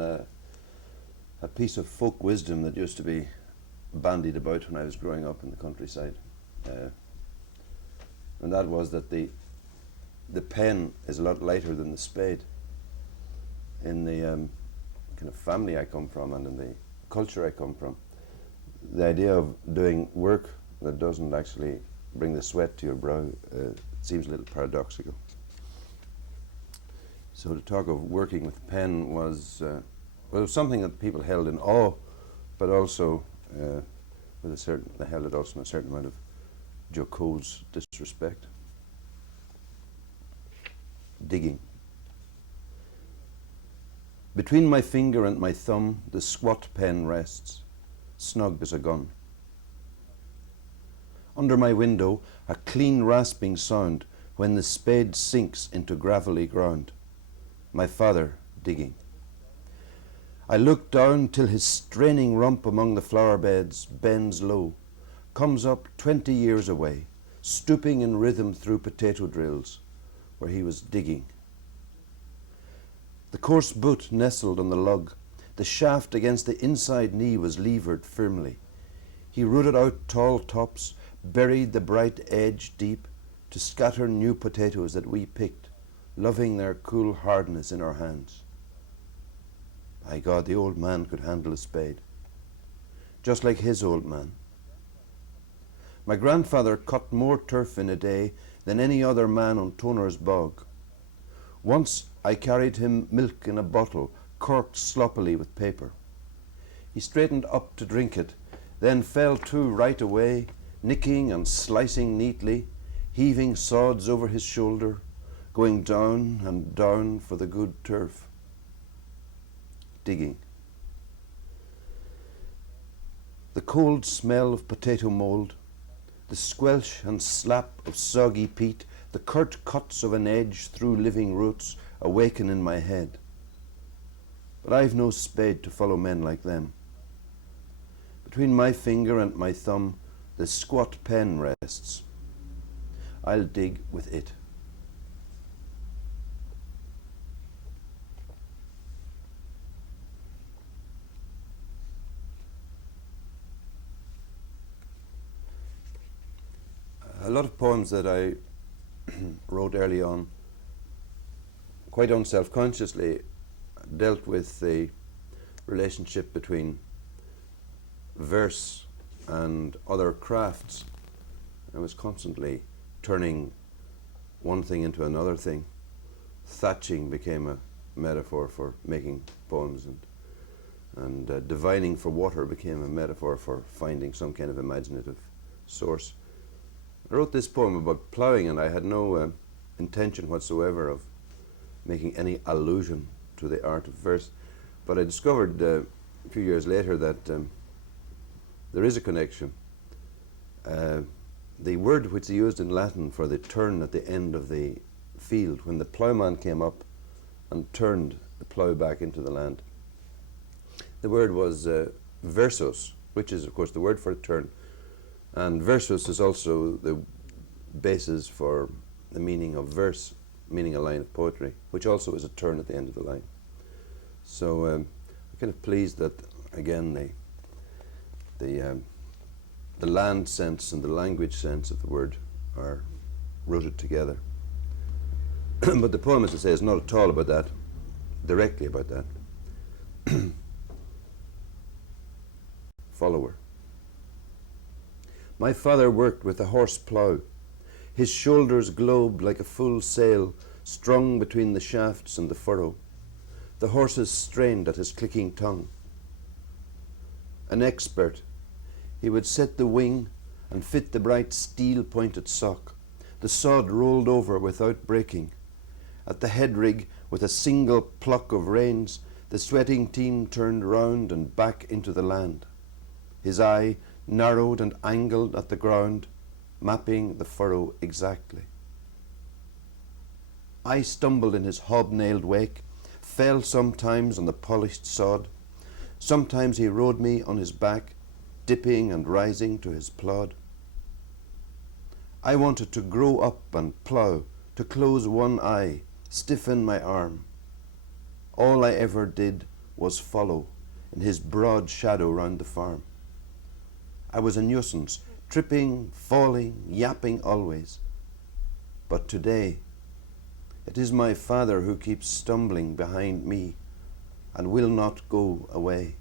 on a piece of folk wisdom that used to be bandied about when I was growing up in the countryside. And that was that the pen is a lot lighter than the spade. In the kind of family I come from and in the culture I come from, the idea of doing work that doesn't actually bring the sweat to your brow seems a little paradoxical. So to talk of working with the pen was, well, it was something that people held in awe, but also with a certain, they held it also in a certain amount of jocose disrespect. Digging. Between my finger and my thumb, the squat pen rests, snug as a gun. Under my window, a clean rasping sound when the spade sinks into gravelly ground. My father digging. I look down till his straining rump among the flower beds bends low, comes up 20 years away, stooping in rhythm through potato drills, where he was digging. The coarse boot nestled on the lug. The shaft against the inside knee was levered firmly. He rooted out tall tops, buried the bright edge deep, to scatter new potatoes that we picked, loving their cool hardness in our hands. By God, the old man could handle a spade, just like his old man. My grandfather cut more turf in a day than any other man on Toner's bog. Once I carried him milk in a bottle, corked sloppily with paper. He straightened up to drink it, then fell to right away, nicking and slicing neatly, heaving sods over his shoulder, going down and down for the good turf. Digging. The cold smell of potato mould, the squelch and slap of soggy peat, the curt cuts of an edge through living roots awaken in my head. But I've no spade to follow men like them. Between my finger and my thumb, the squat pen rests. I'll dig with it. A lot of poems that I wrote early on, quite unself-consciously, dealt with the relationship between verse and other crafts. I was constantly turning one thing into another thing. Thatching became a metaphor for making poems, and divining for water became a metaphor for finding some kind of imaginative source. I wrote this poem about ploughing, and I had no intention whatsoever of making any allusion to the art of verse, but I discovered a few years later that there is a connection. The word which they used in Latin for the turn at the end of the field, when the ploughman came up and turned the plough back into the land, the word was versus, which is of course the word for a turn, and versus is also the basis for the meaning of verse, meaning a line of poetry, which also is a turn at the end of the line. So I'm kind of pleased that again the land sense and the language sense of the word are rooted together. But the poem, as I say, is not at all about that, directly about that. Follower. My father worked with a horse plough. His shoulders globed like a full sail, strung between the shafts and the furrow. The horses strained at his clicking tongue. An expert, he would set the wing and fit the bright steel-pointed sock. The sod rolled over without breaking. At the head rig, with a single pluck of reins, the sweating team turned round and back into the land. His eye narrowed and angled at the ground, mapping the furrow exactly. I stumbled in his hobnailed wake, fell sometimes on the polished sod. Sometimes he rode me on his back, dipping and rising to his plod. I wanted to grow up and plough, to close one eye, stiffen my arm. All I ever did was follow in his broad shadow round the farm. I was a nuisance, tripping, falling, yapping always. But today, it is my father who keeps stumbling behind me and will not go away.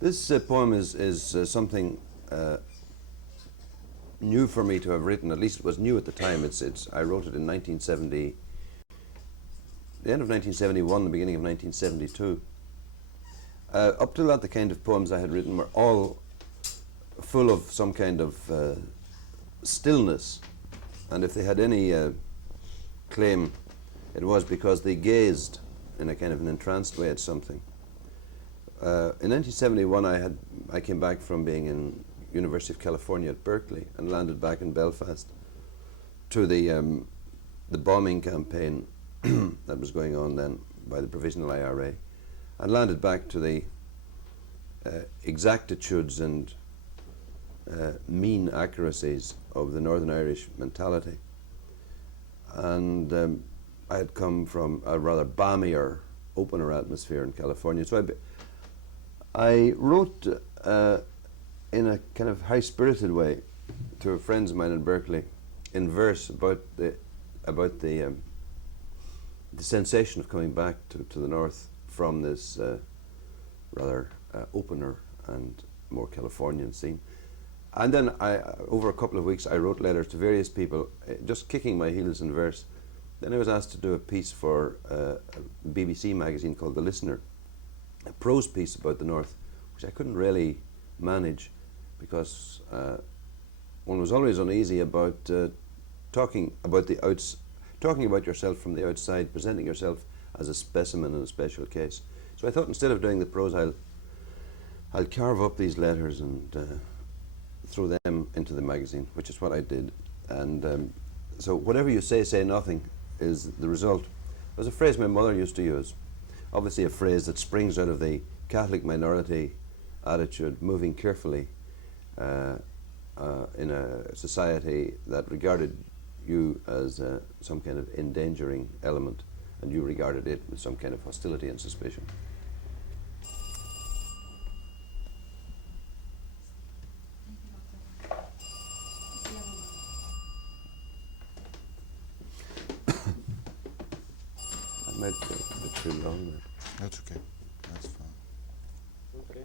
This poem is something new for me to have written. At least it was new at the time. I wrote it in 1970, the end of 1971, the beginning of 1972. Up till that, the kind of poems I had written were all full of some kind of stillness, and if they had any claim, it was because they gazed in a kind of an entranced way at something. In 1971, I came back from being in University of California at Berkeley and landed back in Belfast to the bombing campaign that was going on then by the Provisional IRA, and landed back to the exactitudes and mean accuracies of the Northern Irish mentality. And I had come from a rather balmier, opener atmosphere in California. So I wrote in a kind of high-spirited way to friends of mine in Berkeley in verse about the sensation of coming back to the North from this rather opener and more Californian scene. And then over a couple of weeks, I wrote letters to various people, just kicking my heels in verse. Then I was asked to do a piece for a BBC magazine called The Listener, a prose piece about the North, which I couldn't really manage because one was always uneasy about talking about yourself from the outside, presenting yourself as a specimen in a special case. So I thought instead of doing the prose, I'll carve up these letters and throw them into the magazine, which is what I did. And so whatever you say nothing is the result. It was a phrase my mother used to use, obviously a phrase that springs out of the Catholic minority attitude, moving carefully in a society that regarded you as some kind of endangering element, and you regarded it with some kind of hostility and suspicion. That might be a bit too long there. That's okay. That's fine. Okay.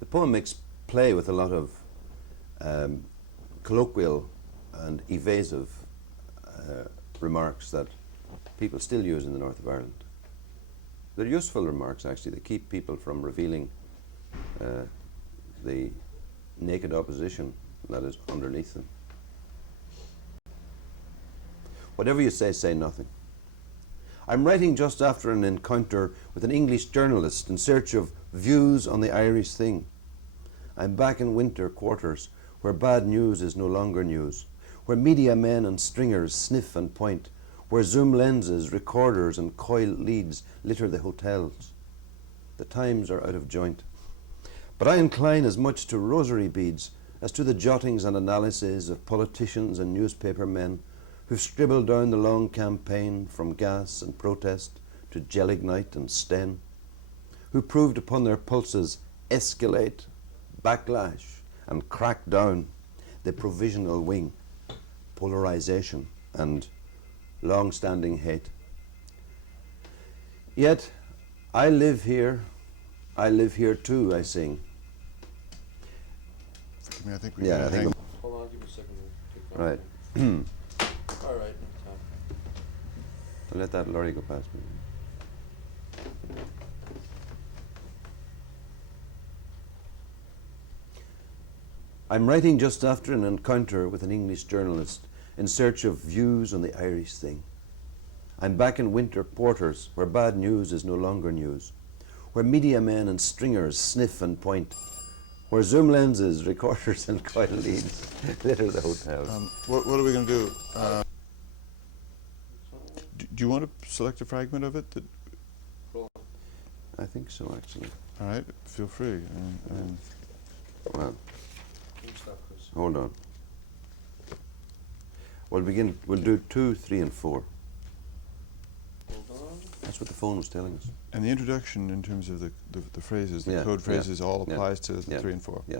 The poem makes play with a lot of colloquial and evasive remarks that people still use in the north of Ireland. They're useful remarks, actually. They keep people from revealing the naked opposition that is underneath them. Whatever you say nothing. I'm writing just after an encounter with an English journalist in search of views on the Irish thing. I'm back in winter quarters where bad news is no longer news, where media men and stringers sniff and point, where zoom lenses, recorders and coiled leads litter the hotels. The times are out of joint. But I incline as much to rosary beads as to the jottings and analyses of politicians and newspaper men who've scribbled down the long campaign from gas and protest to gelignite and sten, who proved upon their pulses escalate, backlash and crack down the provisional wing, polarization and long-standing hate. Yet I live here too, I sing. I mean, I think we Yeah, I think Hold on, give me a second. right. All right, no time. Don't let that lorry go past me. I'm writing just after an encounter with an English journalist in search of views on the Irish thing. I'm back in winter quarters where bad news is no longer news, where media men and stringers sniff and point, where zoom lenses, recorders and coil leads litter the hotel. What are we going to do? you want to select a fragment of it? Roll. I think so, actually. All right, feel free. Well, You can stop, Chris. hold on. We'll do 2, 3, and 4. Hold on. That's what the phone was telling us. And the introduction in terms of the phrases, the Yeah, code yeah, phrases, all yeah, applies to yeah, 3 and 4. yeah.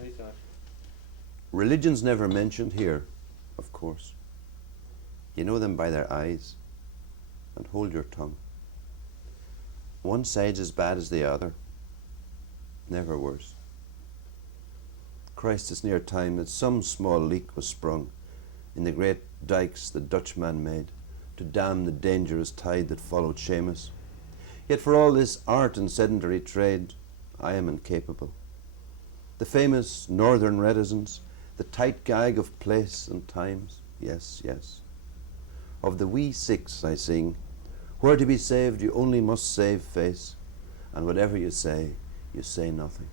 Anytime. Religion's never mentioned here, of course. You know them by their eyes, and hold your tongue. One side's as bad as the other, never worse. Christ, it's near time that some small leak was sprung in the great dikes the Dutchman made to dam the dangerous tide that followed Seamus. Yet for all this art and sedentary trade, I am incapable. The famous northern reticence, the tight gag of place and times, yes, yes. Of the wee six I sing, where to be saved you only must save face, and whatever you say nothing.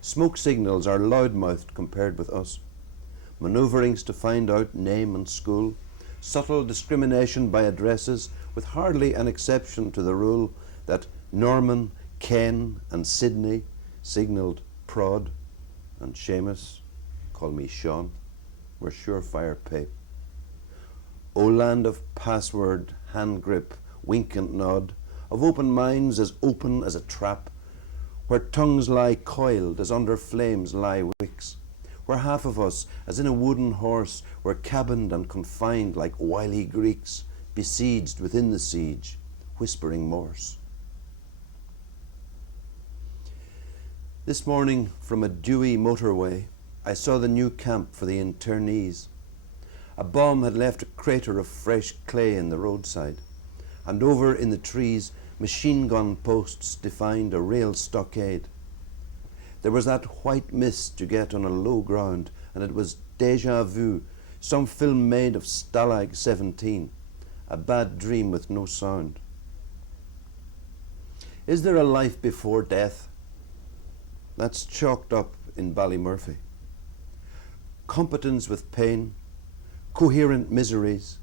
Smoke signals are loud-mouthed compared with us. Manoeuvrings to find out name and school, subtle discrimination by addresses, with hardly an exception to the rule that Norman, Ken, and Sydney signalled Prod, and Seamus, call me Sean, were surefire pape. O land of password, hand grip, wink and nod, of open minds as open as a trap, where tongues lie coiled as under flames lie wicks, where half of us, as in a wooden horse, were cabined and confined like wily Greeks, besieged within the siege, whispering Morse. This morning, from a dewy motorway, I saw the new camp for the internees. A bomb had left a crater of fresh clay in the roadside, and over in the trees, machine gun posts defined a rail stockade. There was that white mist you get on a low ground, and it was déjà vu, some film made of Stalag 17, a bad dream with no sound. Is there a life before death? That's chalked up in Ballymurphy. Competence with pain, coherent miseries,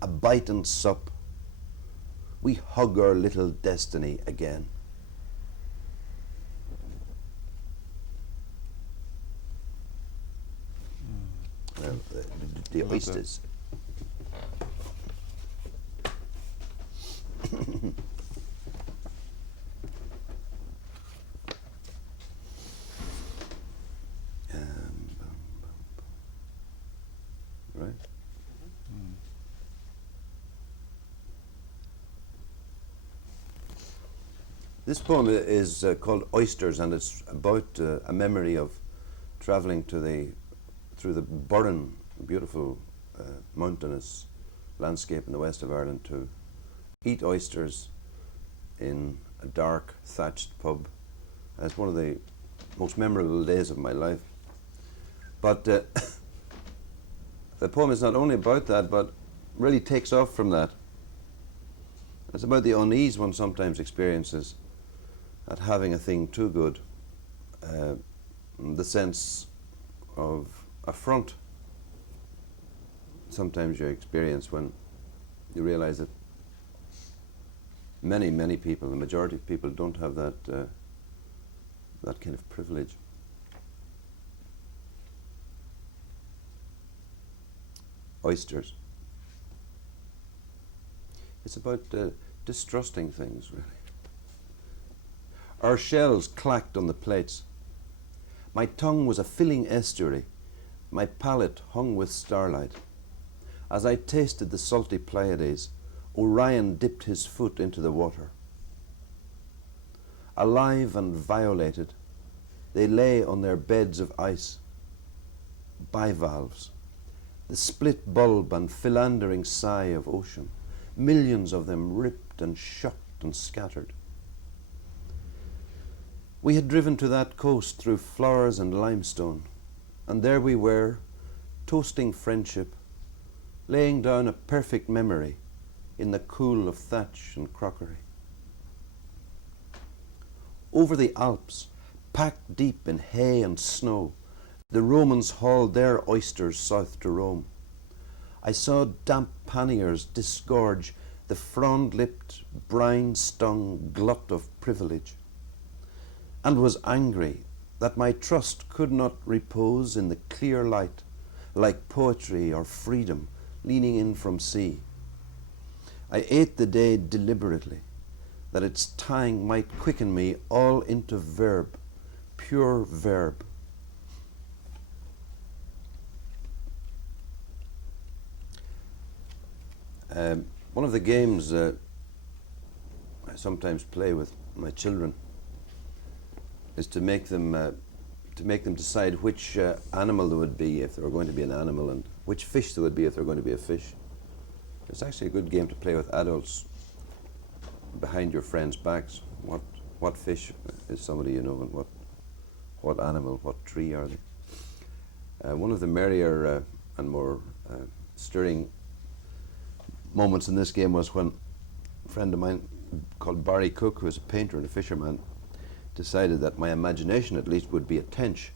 a bite and sup. We hug our little destiny again. Well, the love Oysters. Right? This poem is called Oysters, and it's about a memory of travelling through the Burren, beautiful mountainous landscape in the west of Ireland, to eat oysters in a dark thatched pub. It's one of the most memorable days of my life. But the poem is not only about that, but really takes off from that. It's about the unease one sometimes experiences at having a thing too good, the sense of affront sometimes you experience when you realize that many people, the majority of people, don't have that that kind of privilege. Oysters. It's about distrusting things, really. Our shells clacked on the plates. My tongue was a filling estuary, my palate hung with starlight. As I tasted the salty Pleiades, Orion dipped his foot into the water. Alive and violated, they lay on their beds of ice. Bivalves, the split bulb and philandering sigh of ocean, millions of them ripped and shucked and scattered. We had driven to that coast through flowers and limestone, and there we were, toasting friendship, laying down a perfect memory in the cool of thatch and crockery. Over the Alps, packed deep in hay and snow, the Romans hauled their oysters south to Rome. I saw damp panniers disgorge the frond-lipped, brine-stung glut of privilege, and was angry that my trust could not repose in the clear light, like poetry or freedom leaning in from sea. I ate the day deliberately, that its tang might quicken me all into verb, pure verb. One of the games I sometimes play with my children is to make them decide which animal there would be if they were going to be an animal, and which fish there would be if they were going to be a fish. It's actually a good game to play with adults behind your friends' backs. What fish is somebody you know, and what animal, what tree are they? One of the merrier and more stirring moments in this game was when a friend of mine called Barry Cook, who is a painter and a fisherman, decided that my imagination at least would be a tench,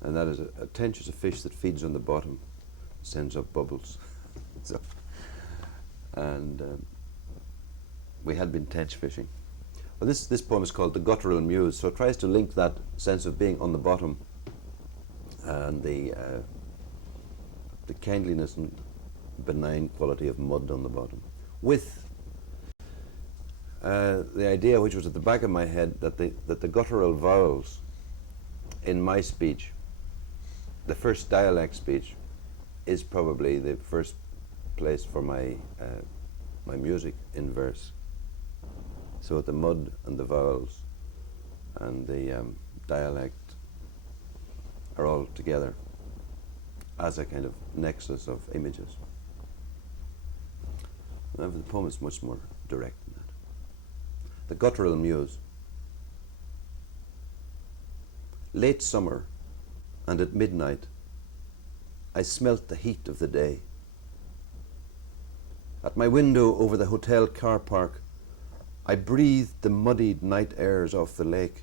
and that is a tench is a fish that feeds on the bottom, sends up bubbles. So, and we had been tench fishing. Well, this poem is called The Guttural Muse, so it tries to link that sense of being on the bottom and the kindliness and benign quality of mud on the bottom with the idea, which was at the back of my head, that the guttural vowels in my speech, the first dialect speech, is probably the first place for my my music in verse. So the mud and the vowels and the dialect are all together as a kind of nexus of images. However, the poem is much more direct than that. The Guttural Muse. Late summer, and at midnight, I smelt the heat of the day. At my window over the hotel car park, I breathed the muddied night airs off the lake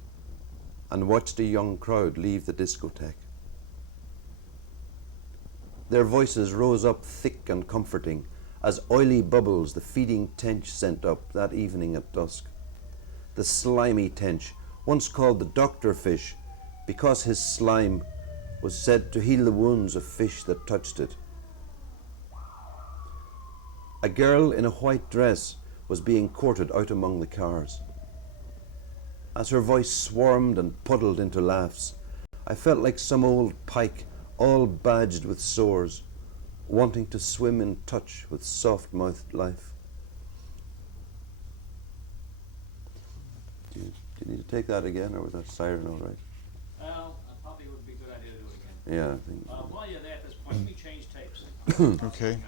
and watched a young crowd leave the discotheque. Their voices rose up thick and comforting as oily bubbles the feeding tench sent up that evening at dusk. The slimy tench, once called the doctor fish because his slime was said to heal the wounds of fish that touched it. A girl in a white dress was being courted out among the cars. As her voice swarmed and puddled into laughs, I felt like some old pike, all badged with sores, wanting to swim in touch with soft-mouthed life. Do you need to take that again, or was that siren all right? Well, probably would be a good idea to do it again. Yeah, I think. While you're there at this point, let me change tapes. Okay.